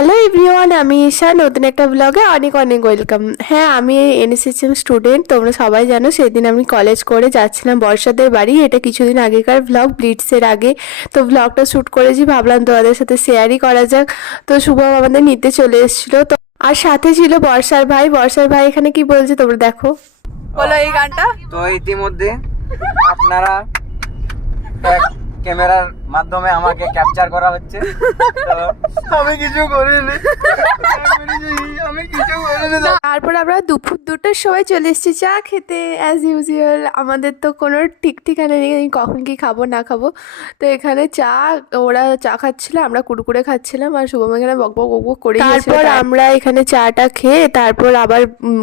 Hello everyone, আমি ঈশা। নতুন একটা ব্লগে অনেক অনেক ওয়েলকাম। হ্যাঁ, আমি এনএসএসএম স্টুডেন্ট, তোমরা সবাই জানো। সেদিন আমি কলেজ করে যাচ্ছিলাম বর্ষাদের বাড়ি। এটা কিছুদিন আগেকার ব্লগ, ব্লিটসের আগে। তো ব্লগটা শ্যুট করেছি, ভাবলাম তোমাদের সাথে শেয়ারই করা যাক। তো শুভম আমাদের নিতে চলে এসেছিলো। তো আর সাথে ছিল বর্ষার ভাই। বর্ষার ভাই এখানে কি বলছে তোমরা দেখো। বলো এই গানটা। তো ইতিমধ্যে আপনারা ক্যামেরার মাধ্যমে আমাকে ক্যাপচার করা হচ্ছে। তো আমি কিছু করিনি, আমি কিছু করিনি। তারপর আমরা দুপুর 2টার সময় চলে এসেছি চা খেতে। অ্যাজ ইউজুয়াল আমাদের তো কোনো ঠিক ঠিকানা নেই কখন কি খাবো না খাবো। তো এখানে চা, ওরা চা খাচ্ছিল, আমরা কুরকুরে খাচ্ছিলাম, আর শুভম এখানে বকবক বকবক করে তারপর আমরা এখানে চাটা খেয়ে তারপর আবার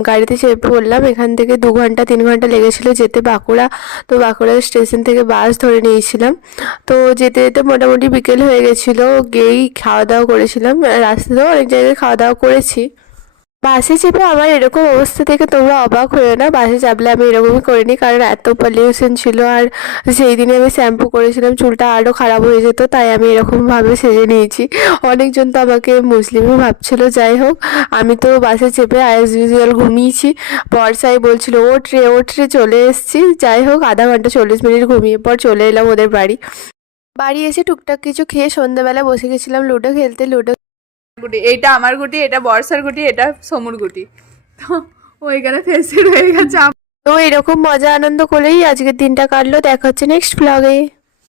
গাড়িতে চেপে পড়লাম। এখান থেকে 2 ঘন্টা 3 ঘন্টা লেগেছিলো যেতে বাঁকুড়া। তো বাঁকুড়া স্টেশন থেকে বাস ধরে নিয়েছিলাম। তো যেতে যেতে মোটামুটি বিকেল হয়ে গেছিলো। গিয়েই খাওয়া দাওয়া করেছিলাম, রাস্তাতেও অনেক জায়গায় খাওয়া দাওয়া করেছি। বাসে চেপে আমার এরকম অবস্থা থেকে তোমরা অবাক হয়েও না। বাসে চাপলে আমি এরকমই করিনি, কারণ এত পলিউশন ছিল। আর সেই দিনে আমি শ্যাম্পু করেছিলাম, চুলটা আরও খারাপ হয়ে যেত, তাই আমি এরকমভাবে সেজে নিয়েছি। অনেকজন তো আমাকে মুসলিমই ভাবছিল। যাই হোক, আমি তো বাসে চেপে অ্যাজ ইউজুয়াল ঘুমিয়েছি। বর্ষাই বলছিল ওঠ রে চলে এসেছি। যাই হোক, আধা ঘন্টা 40 মিনিট ঘুমিয়ে পর চলে এলাম ওদের বাড়ি এসে টুকটাক কিছু খেয়ে সন্ধ্যাবেলা বসে গেছিলাম লুডো খেলতে। লুডো গুটি, এইটা আমার গুটি, এটা বর্ষার গুটি, এটা সমুর গুটি। তো ওইখানে ফেসে রয়ে গেছে। তো এরকম মজা আনন্দ করেই আজকের দিনটা কাটলো। দেখা হচ্ছে নেক্সট ব্লগে।